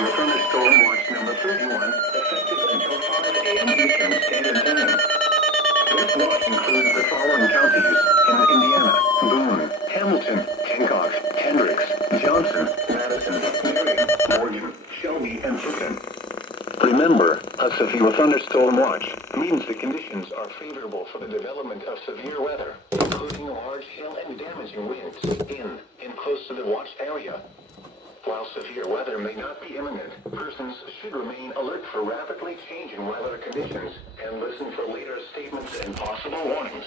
severe thunderstorm watch number 31, effective until 5 a.m. Eastern Standard Time. This watch includes the following counties in Indiana: Boone, Hamilton, Hancock, Hendricks, Johnson, Madison, Marion, Morgan, Shelby, and Fulton. Remember, a severe thunderstorm watch means the conditions are favorable for the development of severe weather, including large hail and damaging winds in and close to the watched area. While severe weather may not be imminent, persons should remain alert for rapidly changing weather conditions and listen for later statements and possible warnings.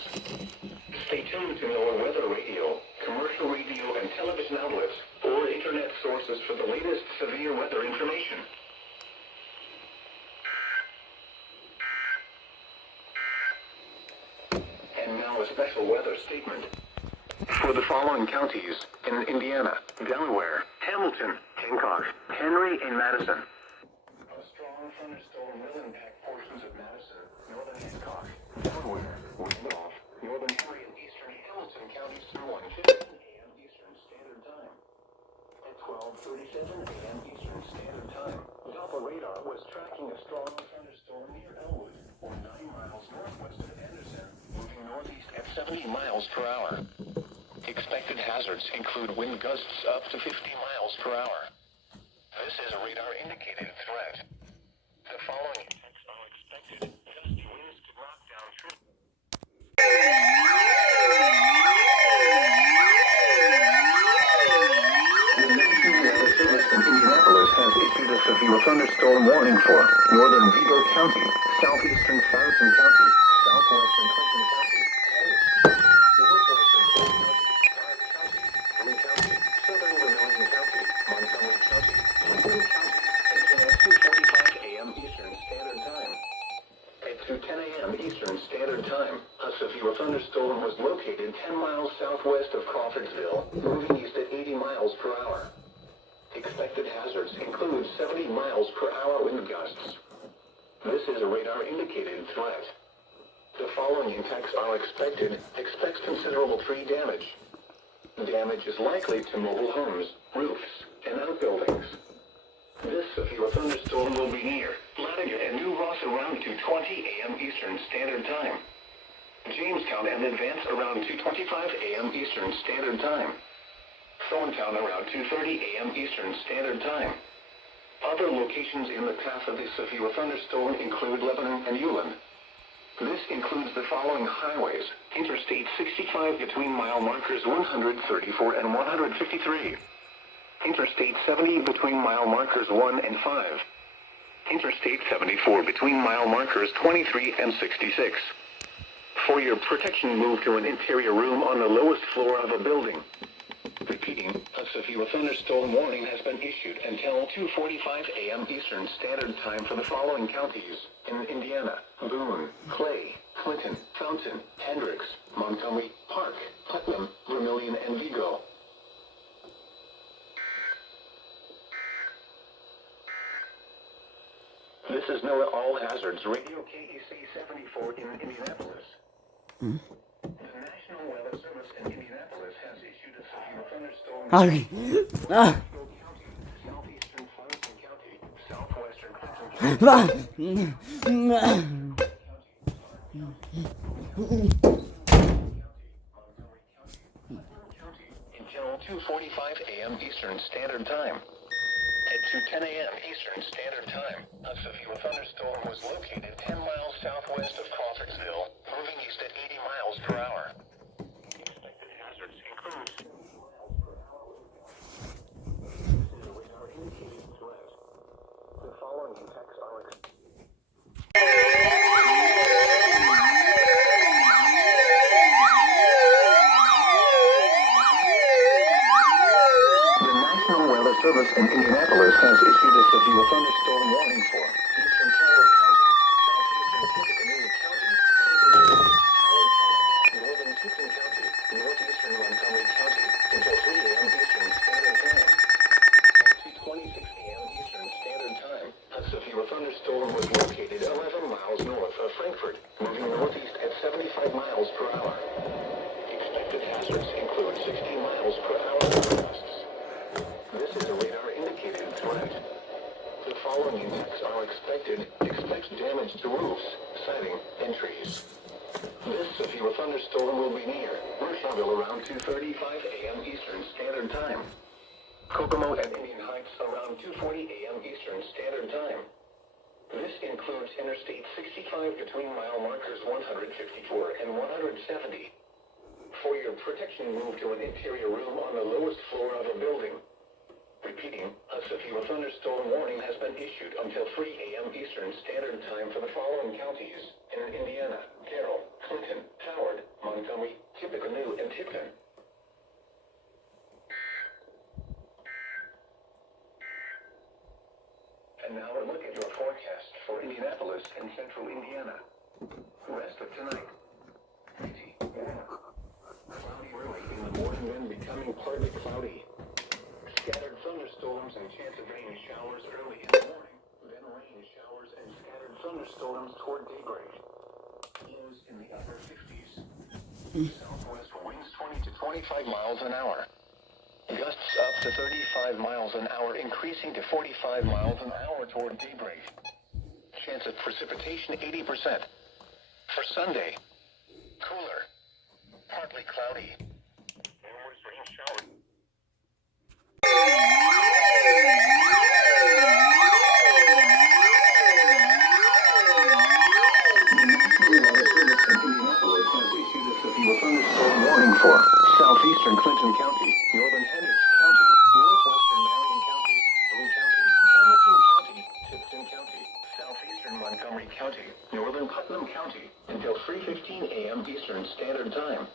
Stay tuned to our weather radio, commercial radio and television outlets, or internet sources for the latest severe weather information. And now a special weather statement. For the following counties in Indiana: Delaware, Hamilton, Hancock, Henry, and Madison. A strong thunderstorm will impact portions of Madison, northern Hancock, Delaware, Randolph, northern Henry, and eastern Hamilton counties through 1:15 a.m. Eastern Standard Time. At 12:37 a.m. Eastern Standard Time, Doppler radar was tracking a strong thunderstorm near Elwood, or 9 miles northwest of Anderson, moving northeast at 70 miles per hour. Expected hazards include wind gusts up to 50 miles per hour. This is a radar-indicated threat. The following effects are expected. Gusty winds could knock down trees. The National Weather Service in Indianapolis has issued a severe thunderstorm warning for northern Vigo County, southeastern Madison County, southwestern Clinton County, northwestern Clinton County, Lee County, southern Vermilion County, Montgomery County, Boone County, until 2:45 a.m. Eastern Standard Time. At 2:10 a.m. Eastern Standard Time, a severe thunderstorm was located 10 miles southwest of Crawfordsville, moving east at 80 miles per hour. Expected hazards include 70 miles per hour wind gusts. This is a radar-indicated threat. The following impacts are expected. Expects considerable tree damage. Damage is likely to mobile homes, roofs, and outbuildings. This severe thunderstorm will be near Latimer and New Ross around 2:20 a.m. Eastern Standard Time. Jamestown and advance around 2:25 a.m. Eastern Standard Time. Thorntown around 2:30 a.m. Eastern Standard Time. Other locations in the path of the severe thunderstorm include Lebanon and Uland. This includes the following highways: Interstate 65 between mile markers 134 and 153. Interstate 70 between mile markers 1 and 5. Interstate 74 between mile markers 23 and 66. For your protection, move to an interior room on the lowest floor of a building. Repeating, a severe thunderstorm warning has been issued until 2:45 a.m. Eastern Standard Time for the following counties in Indiana: Boone, Clay, Clinton, Fountain, Hendricks, Montgomery, Park, Putnam, Vermilion, and Vigo. This is NOAA All Hazards Radio KEC 74 in Indianapolis. The National Weather Service in Indianapolis has issued a severe thunderstorm. Southeastern Fulton County, southwestern Clinton County, until 2:45 a.m. Eastern Standard Time. At 2:10 a.m. Eastern Standard Time, a severe thunderstorm was located 10 miles southwest of Crawfordsville, moving east at 80 miles per hour. Expected hazards include 60 miles per hour wind gusts. This is a radar-indicated threat. The following effects are expected. Service in Indianapolis has issued a severe thunderstorm warning for eastern Carroll County, southeastern Tippecanoe County, Clinton County, Howard County, northern Tipton County, northeastern Montgomery County, until 3 a.m. Eastern Standard Time. At 2:26 a.m. Eastern Standard Time, a severe thunderstorm was located 11 miles north of Frankfort, moving northeast at 75 miles per hour. Expected hazards include 60 miles per hour wind gusts. This is a radar-indicated threat. following impacts are expected, expect damage to roofs, siding, and trees. This severe thunderstorm will be near Rushville around 2:35 a.m. Eastern Standard Time. Kokomo and Indian Heights around 2:40 a.m. Eastern Standard Time. This includes Interstate 65 between mile markers 154 and 170. For your protection, move to an interior room on the lowest floor of a building. Repeating, a severe thunderstorm warning has been issued until 3 a.m. Eastern Standard Time for the following counties in Indiana: Carroll, Clinton, Howard, Montgomery, Tippecanoe, and Tipton. And now a look at your forecast for Indianapolis and central Indiana. Rest of tonight. Cloudy early in the morning, then becoming partly cloudy. Scattered thunderstorms and chance of rain showers early in the morning, then rain showers and scattered thunderstorms toward daybreak. Lows in the upper 50s. Southwest winds 20 to 25 miles an hour. Gusts up to 35 miles an hour, increasing to 45 miles an hour toward daybreak. Chance of precipitation 80%. For Sunday, cooler, partly cloudy. Numerous rain showers. Indianapolis has issued a severe thunderstorm warning for southeastern Clinton County, northern Hendricks County, northwestern Marion County, Boone County, Hamilton County, Tipton County, southeastern Montgomery County, northern Putnam County, until 3:15 a.m. Eastern Standard Time.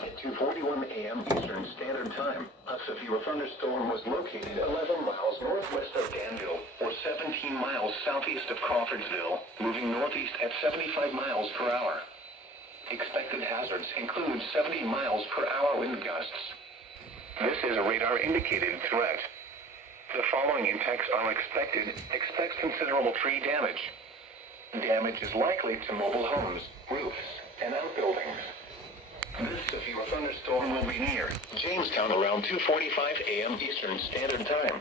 At 2:41 a.m. Eastern Standard Time, a severe thunderstorm was located 11 miles northwest of Danville, or 17 miles southeast of Crawfordsville, moving northeast at 75 miles per hour. Expected hazards include 70 miles per hour wind gusts. This is a radar-indicated threat. The following impacts are expected. Expect considerable tree damage. Damage is likely to mobile homes, roofs, and outbuildings. This severe thunderstorm will be near Jamestown around 2:45 a.m. Eastern Standard Time.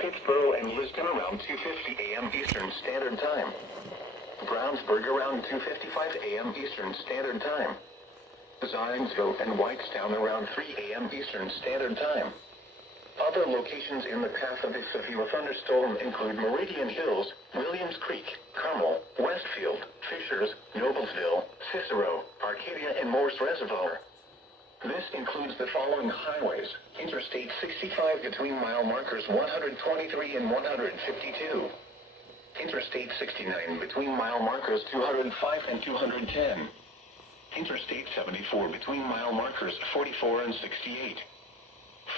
Pittsboro and Liston around 2:50 a.m. Eastern Standard Time. Brownsburg around 2:55 a.m. Eastern Standard Time. Zionsville and Whitestown around 3 a.m. Eastern Standard Time. Other locations in the path of a severe thunderstorm include Meridian Hills, Williams Creek, Carmel, Westfield, Fishers, Noblesville, Cicero, Arcadia, and Morse Reservoir. This includes the following highways: Interstate 65 between mile markers 123 and 152. Interstate 69 between mile markers 205 and 210. Interstate 74 between mile markers 44 and 68.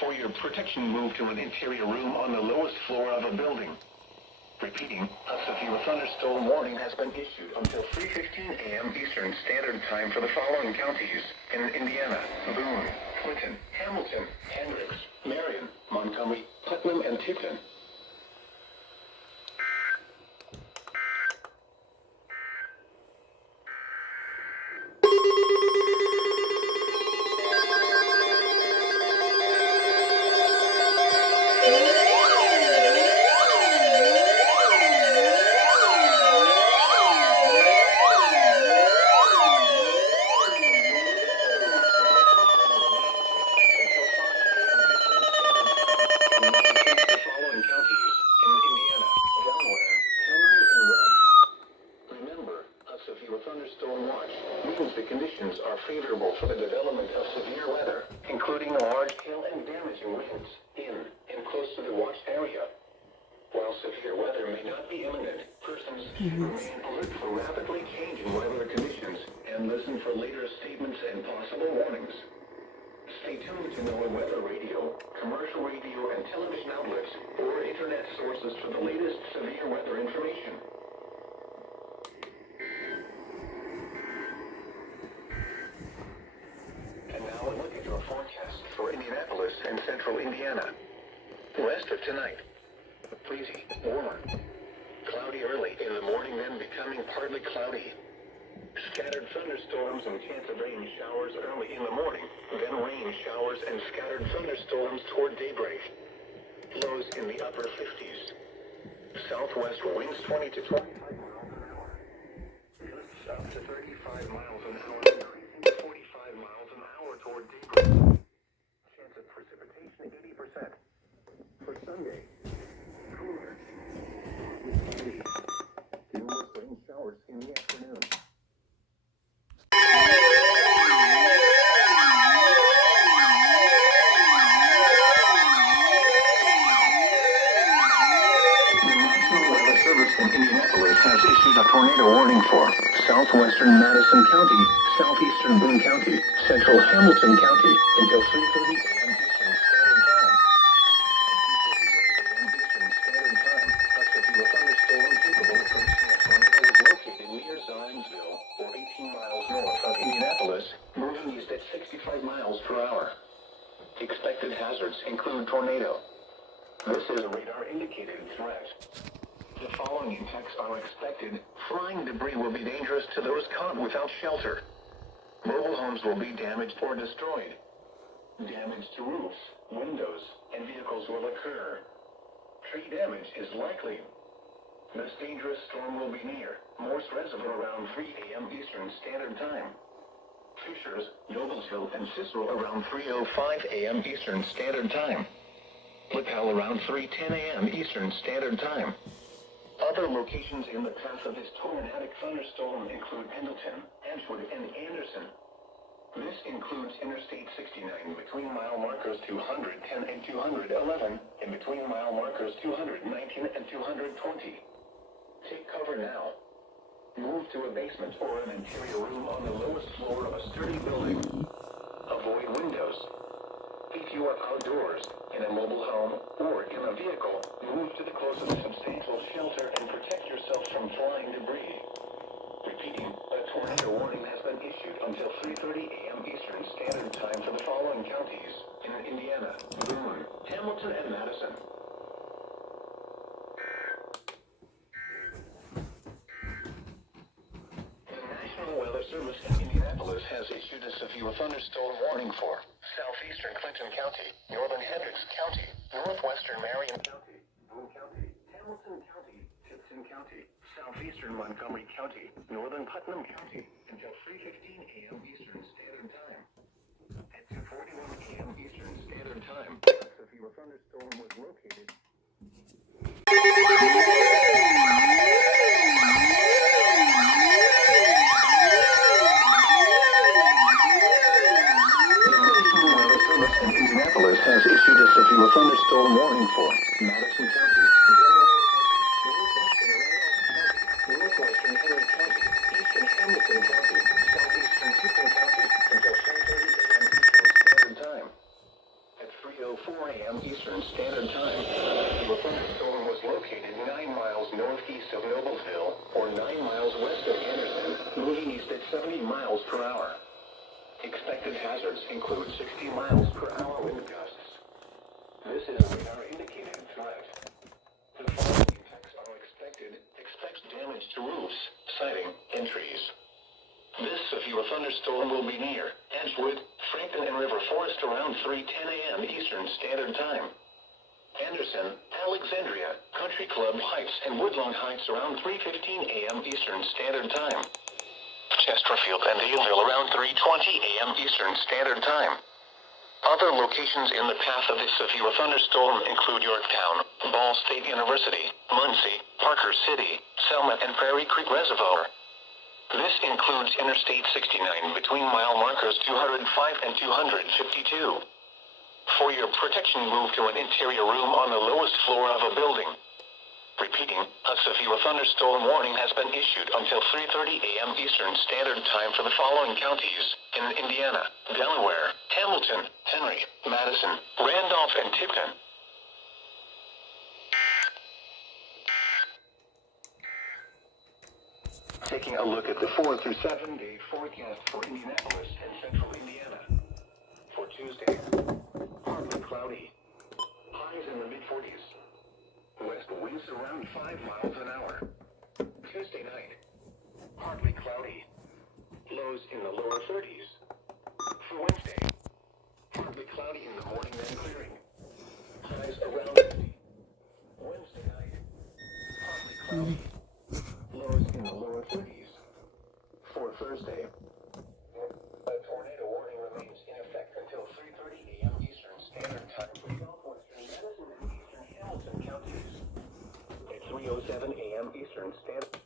For your protection, move to an interior room on the lowest floor of a building. Repeating, a severe thunderstorm warning has been issued until 3:15 a.m. Eastern Standard Time for the following counties in Indiana: Boone, Clinton, Hamilton, Hendricks, Marion, Montgomery, Putnam, and Tipton. Favorable for the development of severe weather, including large hail and damaging winds in and close to the watched area. While severe weather may not be imminent, persons should remain alert for rapidly changing weather conditions and listen for later statements and possible warnings. Stay tuned to NOAA weather radio, commercial radio and television outlets, or internet sources for the latest severe weather information. Forecast for Indianapolis and central Indiana. Rest of tonight. Breezy, warmer. Cloudy early in the morning, then becoming partly cloudy. Scattered thunderstorms and chance of rain showers early in the morning, then rain showers and scattered thunderstorms toward daybreak. Lows in the upper 50s. southwest winds 20 to 25 miles an hour. Gusts up to 35 miles an hour, increasing to 45 miles an hour toward daybreak. Chance of precipitation 80%. For Sunday, cooler. Numerous rain showers in the afternoon. In Indianapolis has issued a tornado warning for southwestern Madison County, southeastern Boone County, central Hamilton County until 3:30 a.m. Eastern Standard Time. At 2:53 a.m. Eastern Standard Time, a severe thunderstorm capable of producing a tornado was located near Zionsville, or 18 miles north of Indianapolis, moving east at 65 miles per hour. Expected hazards include tornado. This is a radar-indicated threat. The following impacts are expected. Flying debris will be dangerous to those caught without shelter. Mobile homes will be damaged or destroyed. Damage to roofs, windows, and vehicles will occur. Tree damage is likely. This dangerous storm will be near Morse Reservoir around 3 a.m. Eastern Standard Time. Fishers, Noblesville, and Cicero around 3:05 a.m. Eastern Standard Time. Lippel around 3:10 a.m. Eastern Standard Time. Other locations in the path of this tornadic thunderstorm include Pendleton, Edgewood, and Anderson. This includes Interstate 69 between mile markers 210 and 211, and between mile markers 219 and 220. Take cover now. Move to a basement or an interior room on the lowest floor of a sturdy building. Avoid windows. If you are outdoors, in a mobile home, or in a vehicle, move to the closest substantial shelter and protect yourself from flying debris. Repeating, a tornado warning has been issued until 3:30 a.m. Eastern Standard Time for the following counties in Indiana, Boone, Hamilton, and Madison. The National Weather Service in Indianapolis has issued a severe thunderstorm warning for southeastern Clinton County, northern Hendricks County, northwestern Marion County, Boone County, Hamilton County, Tipton County, southeastern Montgomery County, northern Putnam County, until 3:15 a.m. Eastern Standard Time. At 2:41 a.m. Eastern Standard Time, a severe thunderstorm was located. In Indianapolis has issued a severe thunderstorm warning for Madison County, Delaware County, northwestern Henry County, eastern Hamilton County, southeastern Tipton County, until 3:30 a.m. Eastern Standard Time. At 3:04 a.m. Eastern Standard Time, the thunderstorm was located 9 miles northeast of Noblesville, or 9 miles west of Anderson, moving east at 70 miles per hour. Expected hazards include 60 miles per hour wind gusts. This is a radar-indicated threat. The following impacts are expected. Expect damage to roofs, siding, and trees. This severe thunderstorm will be near Edgewood, Franklin, and River Forest around 3:10 a.m. Eastern Standard Time. Anderson, Alexandria, Country Club Heights, and Woodlawn Heights around 3:15 a.m. Eastern Standard Time. Chesterfield and Daleville around 3:20 a.m. Eastern Standard Time. Other locations in the path of this severe thunderstorm include Yorktown, Ball State University, Muncie, Parker City, Selma, and Prairie Creek Reservoir. This includes Interstate 69 between mile markers 205 and 252. For your protection, move to an interior room on the lowest floor of a building. Repeating, a severe thunderstorm warning has been issued until 3:30 a.m. Eastern Standard Time for the following counties in Indiana, Delaware, Hamilton, Henry, Madison, Randolph, and Tipton. Taking a look at the 4 through 7 day forecast for Indianapolis and central Indiana. For Tuesday, partly cloudy, highs in the mid-40s. West winds around 5 miles an hour. Tuesday night, partly cloudy, lows in the lower 30s. For Wednesday, partly cloudy in the morning, then clearing, highs around 50. Wednesday night, County. Lows in the lower 30s. For Thursday, a tornado warning remains in effect until 3:30 a.m. Eastern Standard Time for southwestern Madison and eastern Hamilton counties. At 3:07 a.m. Eastern Standard.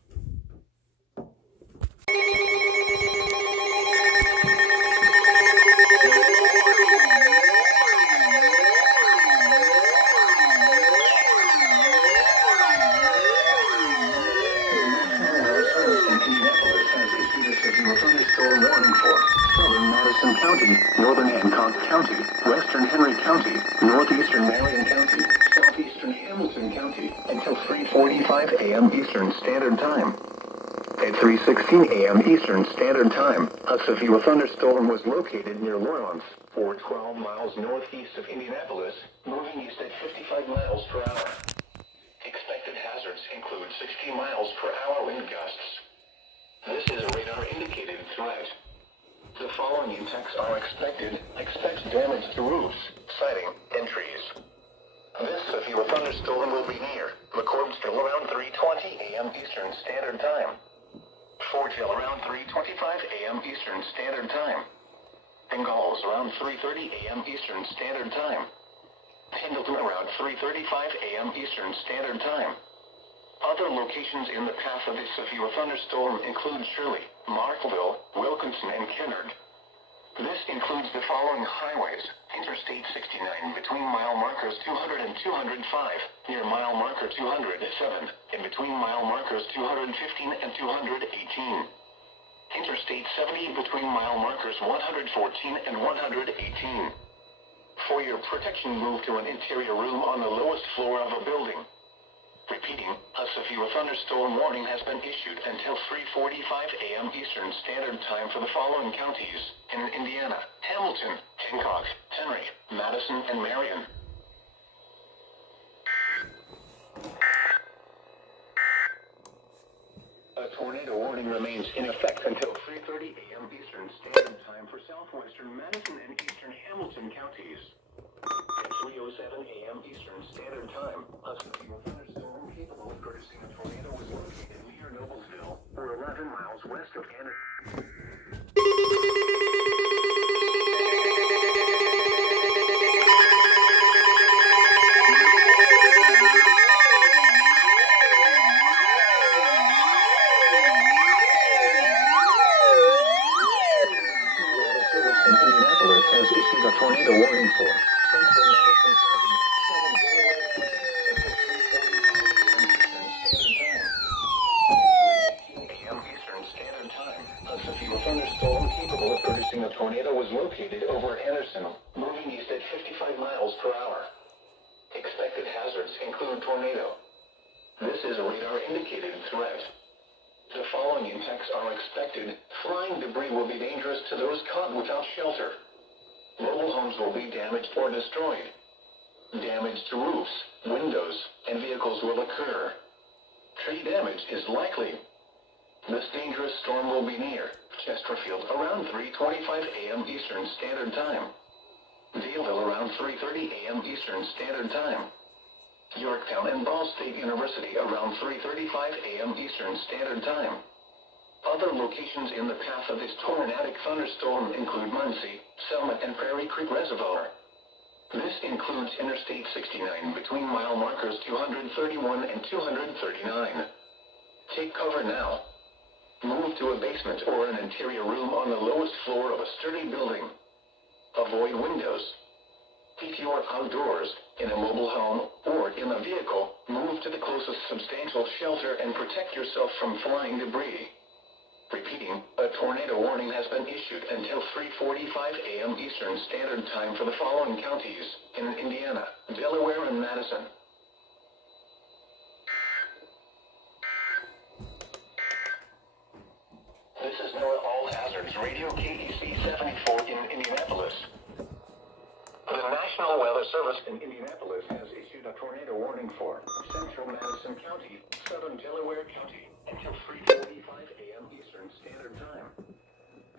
Indianapolis has issued a severe thunderstorm warning for southern Madison County, northern Hancock County, western Henry County, northeastern Marion County, southeastern Hamilton County until 3:45 a.m. Eastern Standard Time. At 3:16 a.m. Eastern Standard Time, a severe thunderstorm was located near Lawrence, 12 miles northeast of Indianapolis, moving east at 55 miles per hour. Expected hazards include 60 miles per hour wind gusts. This is a radar-indicated threat. The following impacts are expected. Expect damage to roofs, siding, and trees. This severe thunderstorm will be near McCord's till around 3:20 a.m. Eastern Standard Time. Fort Hill around 3:25 a.m. Eastern Standard Time. Bengals around 3:30 a.m. Eastern Standard Time. Pendleton around 3:35 a.m. Eastern Standard Time. Other locations in the path of this severe thunderstorm include Shirley, Markville, Wilkinson, and Kennard. This includes the following highways: Interstate 69 between mile markers 200 and 205, near mile marker 207, and between mile markers 215 and 218. Interstate 70 between mile markers 114 and 118. For your protection, move to an interior room on the lowest floor of a building. Repeating, a severe thunderstorm warning has been issued until 3:45 a.m. Eastern Standard Time for the following counties in Indiana: Hamilton, Hancock, Henry, Madison, and Marion. A tornado warning remains in effect until 3:30 a.m. Eastern Standard Time for southwestern Madison and eastern Hamilton counties. At 3:07 a.m. Eastern Standard Time, a severe thunderstorm capable of producing a tornado was located near Noblesville, or 11 miles west of Anderson. Indianapolis has issued a tornado warning for central Madison County, southern Delaware County, until 3:45 a.m. Eastern Standard Time. At 3:18 a.m. Eastern Standard Time, a severe thunderstorm capable of producing a tornado was located over Anderson, moving east at 55 miles per hour. Expected hazards include tornado. This is a radar-indicated threat. The following impacts are expected. Flying debris will be dangerous to those caught without shelter. Mobile homes will be damaged or destroyed. Damage to roofs, windows, and vehicles will occur. Tree damage is likely. This dangerous storm will be near Chesterfield around 3:25 a.m. Eastern Standard Time. Daleville around 3:30 a.m. Eastern Standard Time. Yorktown and Ball State University around 3:35 a.m. Eastern Standard Time. Other locations in the path of this tornadic thunderstorm include Muncie, Selma, and Prairie Creek Reservoir. This includes Interstate 69 between mile markers 231 and 239. Take cover now. Move to a basement or an interior room on the lowest floor of a sturdy building. Avoid windows. If you are outdoors, in a mobile home, or in a vehicle, move to the closest substantial shelter and protect yourself from flying debris. Repeating, a tornado warning has been issued until 3:45 a.m. Eastern Standard Time for the following counties in Indiana, Delaware, and Madison. This is NOAA All Hazards Radio KEC 74 in Indianapolis. The National Weather Service in Indianapolis has issued a tornado warning for central Madison County, southern Delaware County, until 3:45 a.m. Eastern Standard Time.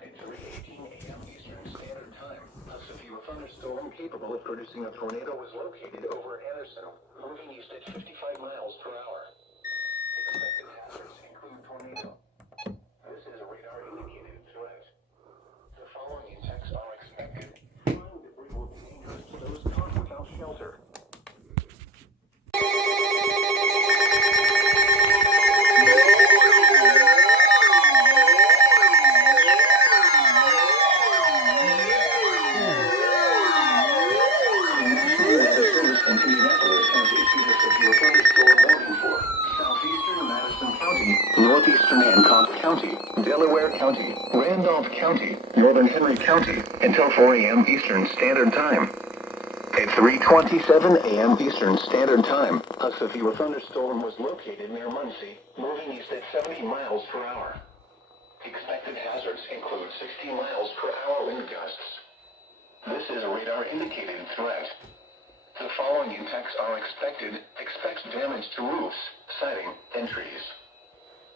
At 3:18 a.m. Eastern Standard Time, a severe thunderstorm capable of producing a tornado was located over Anderson, moving east at 55 miles per hour. County, northeastern Hancock County, Delaware County, Randolph County, northern Henry County, until 4 a.m. Eastern Standard Time. At 3:27 a.m. Eastern Standard Time, a severe thunderstorm was located near Muncie, moving east at 70 miles per hour. Expected hazards include 60 miles per hour wind gusts. This is a radar-indicated threat. The following impacts are expected. Expect damage to roofs, siding, and trees.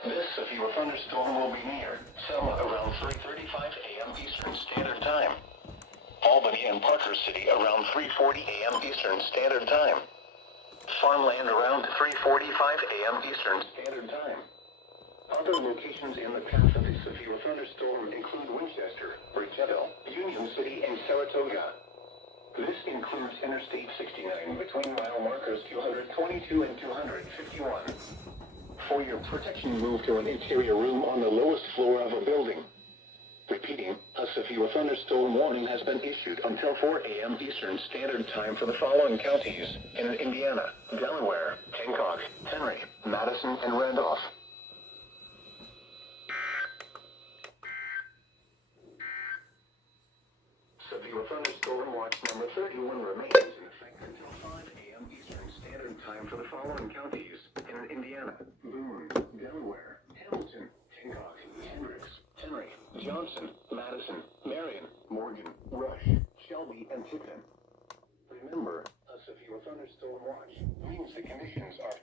This severe thunderstorm will be near Selma around 3:35 a.m. Eastern Standard Time. Albany and Parker City around 3:40 a.m. Eastern Standard Time. Farmland around 3:45 a.m. Eastern Standard Time. Other locations in the path of the severe thunderstorm include Winchester, Bridgetto, Union City, and Saratoga. This includes Interstate 69 between mile markers 222 and 251. For your protection, move to an interior room on the lowest floor of a building. Repeating, a severe thunderstorm warning has been issued until 4 a.m. Eastern Standard Time for the following counties in Indiana, Delaware, Hancock, Henry, Madison, and Randolph. Severe thunderstorm watch number 31 remains in effect until 5 a.m. Eastern Standard Time for the following counties in Indiana, Boone, Delaware, Hamilton, Hancock, Hendricks, Henry, Johnson, Madison, Marion, Morgan, Rush, Shelby, and Tipton. Remember, a severe thunderstorm watch means the conditions are